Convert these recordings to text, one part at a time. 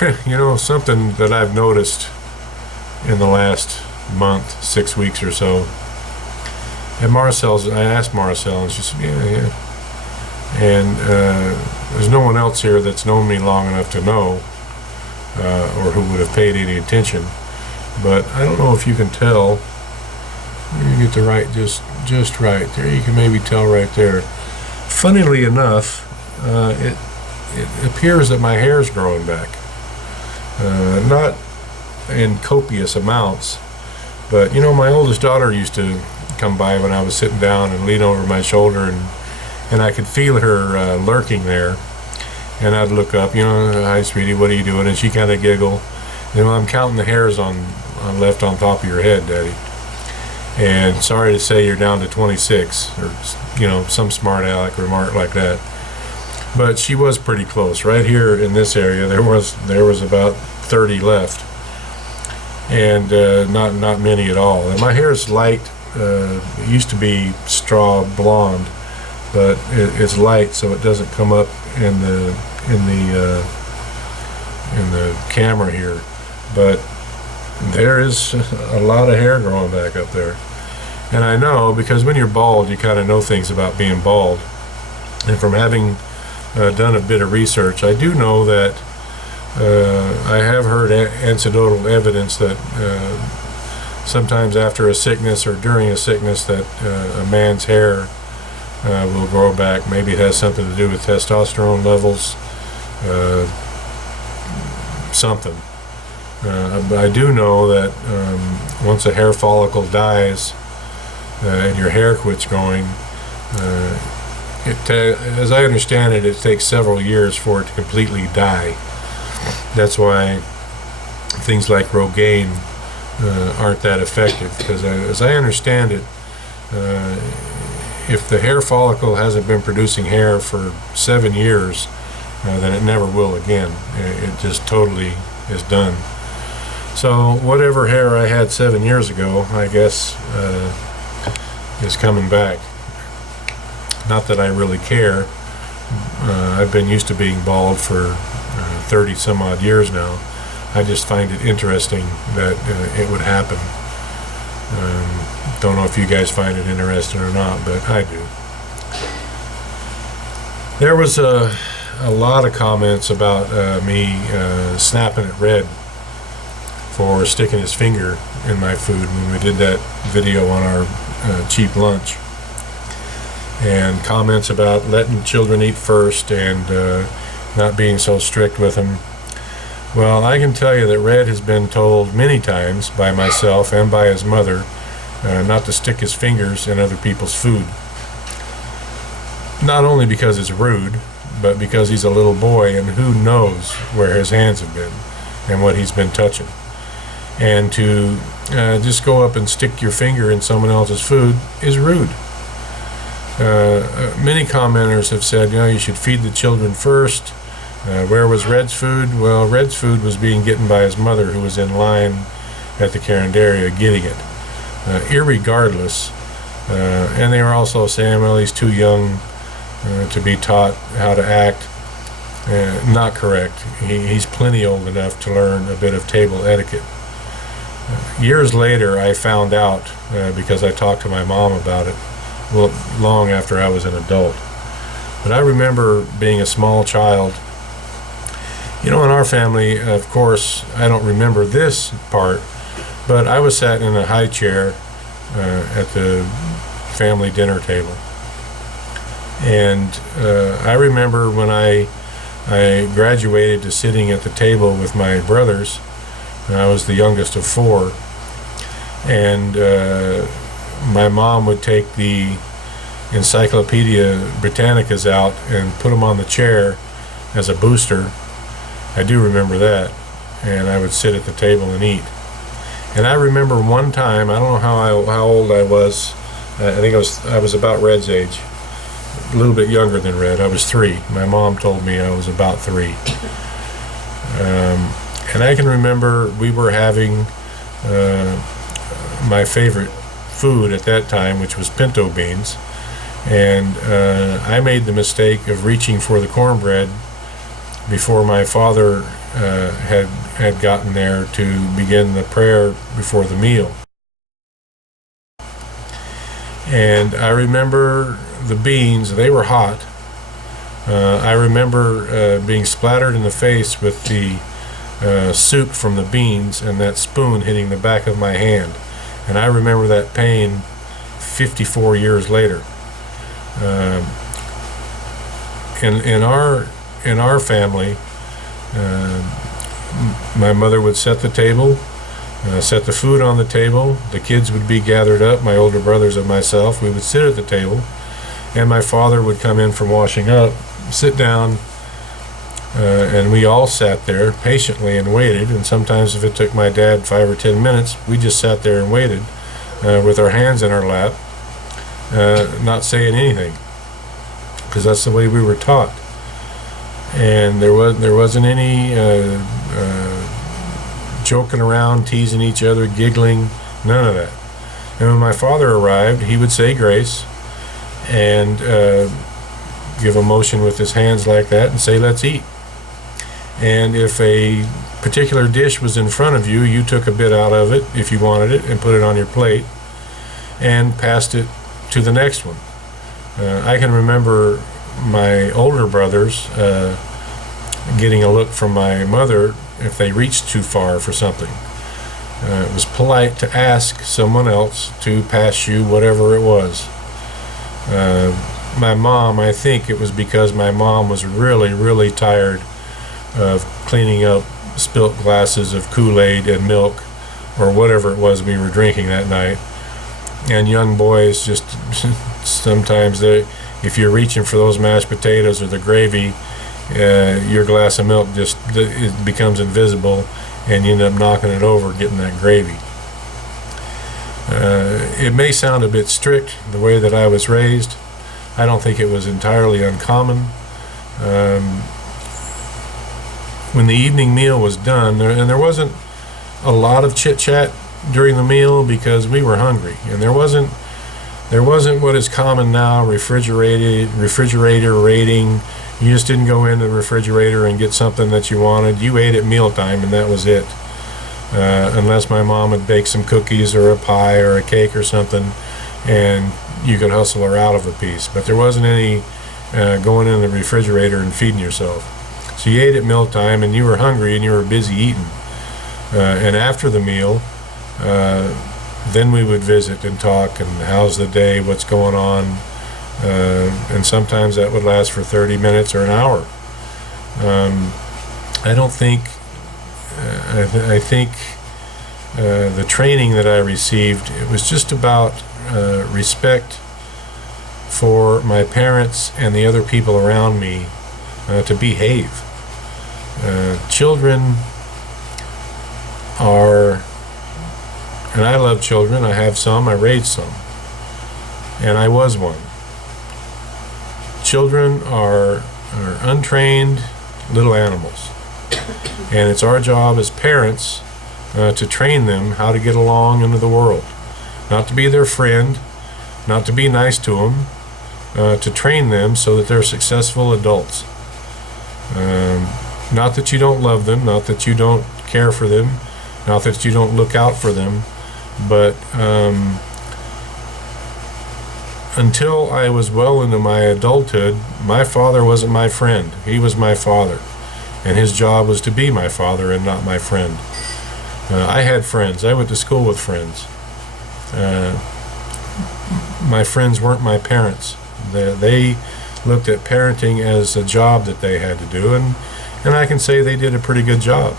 You know, something that I've noticed in the last month, 6 weeks or so. At Marcel's, I asked Marcel, and she said, yeah. And there's no one else here that's known me long enough to know, or who would have paid any attention. But I don't know if you can tell. You get the right, just right there. You can maybe tell right there. Funnily enough, it appears that my hair is growing back. Not in copious amounts, but you know, my oldest daughter used to come by when I was sitting down and lean over my shoulder, and I could feel her lurking there, and I'd look up, you know, hi sweetie, what are you doing? And she kind of giggle. You know, I'm counting the hairs on left on top of your head, Daddy. And sorry to say you're down to 26, or you know, some smart aleck remark like that. But she was pretty close. Right here in this area, there was about 30 left, and not many at all. And my hair is light. It used to be straw blonde, but it's light, so it doesn't come up in the camera here. But there is a lot of hair growing back up there. And I know, because when you're bald, you kind of know things about being bald. And from having done a bit of research, I do know that I have heard anecdotal evidence that sometimes after a sickness or during a sickness that a man's hair will grow back. Maybe it has something to do with testosterone levels, something. I do know that once a hair follicle dies and your hair quits growing, as I understand it, it takes several years for it to completely die. That's why things like Rogaine aren't that effective, because as I understand it, if the hair follicle hasn't been producing hair for 7 years, then it never will again. It just totally is done. So whatever hair I had 7 years ago, I guess, is coming back. Not that I really care. I've been used to being bald for 30 some odd years now. I just find it interesting that it would happen. Don't know if you guys find it interesting or not, but I do. There was a lot of comments about me snapping at Red for sticking his finger in my food when we did that video on our cheap lunch, and comments about letting children eat first and not being so strict with them. Well, I can tell you that Red has been told many times by myself and by his mother not to stick his fingers in other people's food. Not only because it's rude, but because he's a little boy and who knows where his hands have been and what he's been touching. And to just go up and stick your finger in someone else's food is rude. Many commenters have said, you know, you should feed the children first. Where was Red's food? Well, Red's food was being eaten by his mother, who was in line at the Carinderia getting it. Irregardless, and they were also saying, well, he's too young to be taught how to act. Not correct. He's plenty old enough to learn a bit of table etiquette. Years later, I found out, because I talked to my mom about it, well, long after I was an adult. But I remember being a small child. You know, in our family, of course, I don't remember this part, but I was sat in a high chair at the family dinner table. And I remember when I graduated to sitting at the table with my brothers. I was the youngest of 4. And my mom would take the Encyclopedia Britannicas out and put them on the chair as a booster. I do remember that. And I would sit at the table and eat. And I remember one time, I don't know how old I was. I think I was about Red's age, a little bit younger than Red. I was 3. My mom told me I was about 3. And I can remember we were having my favorite food at that time, which was pinto beans. And I made the mistake of reaching for the cornbread before my father had gotten there to begin the prayer before the meal. And I remember the beans, they were hot. I remember being splattered in the face with the soup from the beans and that spoon hitting the back of my hand. And I remember that pain 54 years later. In our family, my mother would set the table, set the food on the table. The kids would be gathered up, my older brothers and myself. We would sit at the table, and my father would come in from washing up, sit down, and we all sat there patiently and waited. And sometimes if it took my dad 5 or 10 minutes, we just sat there and waited with our hands in our lap, not saying anything, because that's the way we were taught. And there wasn't any joking around, teasing each other, giggling, none of that. And when my father arrived, he would say grace and give a motion with his hands like that and say, "Let's eat." And if a particular dish was in front of you, you took a bit out of it if you wanted it and put it on your plate and passed it to the next one. I can remember my older brothers getting a look from my mother if they reached too far for something. It was polite to ask someone else to pass you whatever it was. My mom, I think it was because my mom was really, really tired of cleaning up spilt glasses of Kool-Aid and milk or whatever it was we were drinking that night. And young boys just sometimes if you're reaching for those mashed potatoes or the gravy, your glass of milk it becomes invisible and you end up knocking it over getting that gravy. It may sound a bit strict the way that I was raised. I don't think it was entirely uncommon. When the evening meal was done, and there wasn't a lot of chit-chat during the meal because we were hungry, and there wasn't what is common now, refrigerator rating. You just didn't go into the refrigerator and get something that you wanted. You ate at mealtime and that was it. Unless my mom would bake some cookies or a pie or a cake or something, and you could hustle her out of a piece. But there wasn't any going in the refrigerator and feeding yourself. So you ate at mealtime and you were hungry and you were busy eating. And after the meal, then we would visit and talk and how's the day, what's going on. And sometimes that would last for 30 minutes or an hour. I don't think, I think the training that I received, it was just about respect for my parents and the other people around me to behave. Children are, and I love children, I have some, I raised some, and I was one. Children are untrained little animals, and it's our job as parents to train them how to get along into the world, not to be their friend, not to be nice to them, to train them so that they're successful adults. Not that you don't love them, not that you don't care for them, not that you don't look out for them, but until I was well into my adulthood, my father wasn't my friend. He was my father, and his job was to be my father and not my friend. I had friends. I went to school with friends. My friends weren't my parents. They looked at parenting as a job that they had to do, and I can say they did a pretty good job.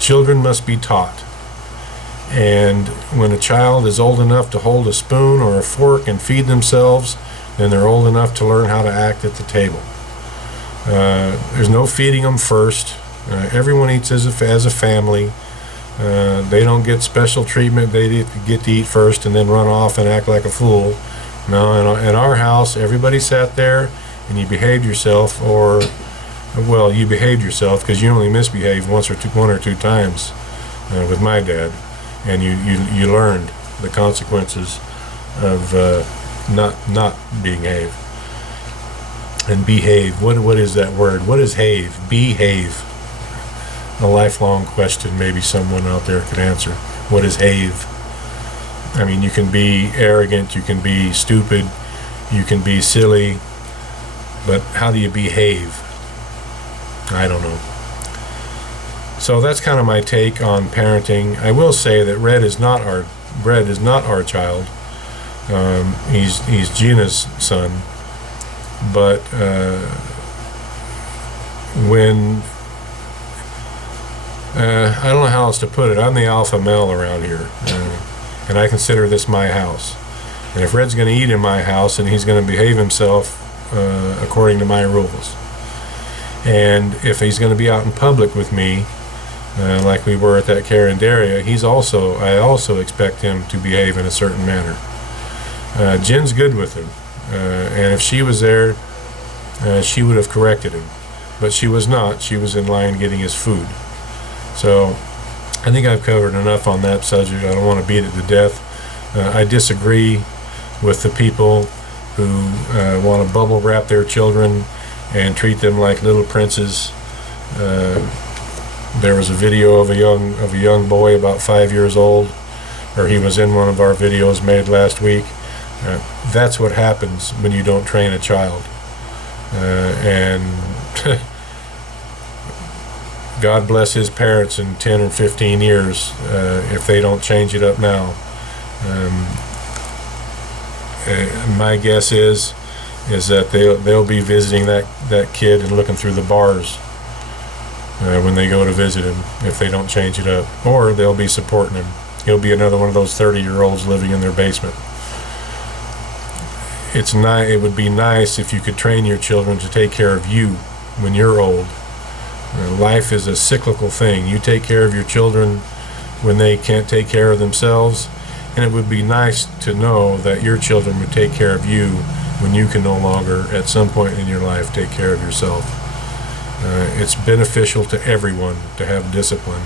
Children must be taught. And when a child is old enough to hold a spoon or a fork and feed themselves, then they're old enough to learn how to act at the table. There's no feeding them first. Everyone eats as a family. They don't get special treatment. They get to eat first and then run off and act like a fool. No, in our house, everybody sat there and you behaved yourself, or, well, you behaved yourself because you only misbehaved one or two times with my dad. And you learned the consequences of not being behaved. And behave. What is that word? What is have? Behave. A lifelong question maybe someone out there could answer. What is have? I mean, you can be arrogant, you can be stupid, you can be silly, but how do you behave? I don't know. So that's kind of my take on parenting. I will say that Red is not our child. He's Gina's son. But when I don't know how else to put it. I'm the alpha male around here, and I consider this my house. And if Red's going to eat in my house, and he's going to behave himself according to my rules. And if he's going to be out in public with me, like we were at that Carinderia, I also expect him to behave in a certain manner. Jen's good with him, and if she was there, she would have corrected him. But she was not. She was in line getting his food. So I think I've covered enough on that subject. I don't want to beat it to death. I disagree with the people who want to bubble wrap their children and treat them like little princes. There was a video of a young boy about 5 years old, or he was in one of our videos made last week. That's what happens when you don't train a child. And God bless his parents in 10 or 15 years if they don't change it up now. My guess is that they'll be visiting that kid and looking through the bars when they go to visit him if they don't change it up, or they'll be supporting him. He'll be another one of those 30-year-olds living in their basement. It would be nice if you could train your children to take care of you when you're old. Life is a cyclical thing. You take care of your children when they can't take care of themselves, and it would be nice to know that your children would take care of you when you can no longer, at some point in your life, take care of yourself. It's beneficial to everyone to have discipline.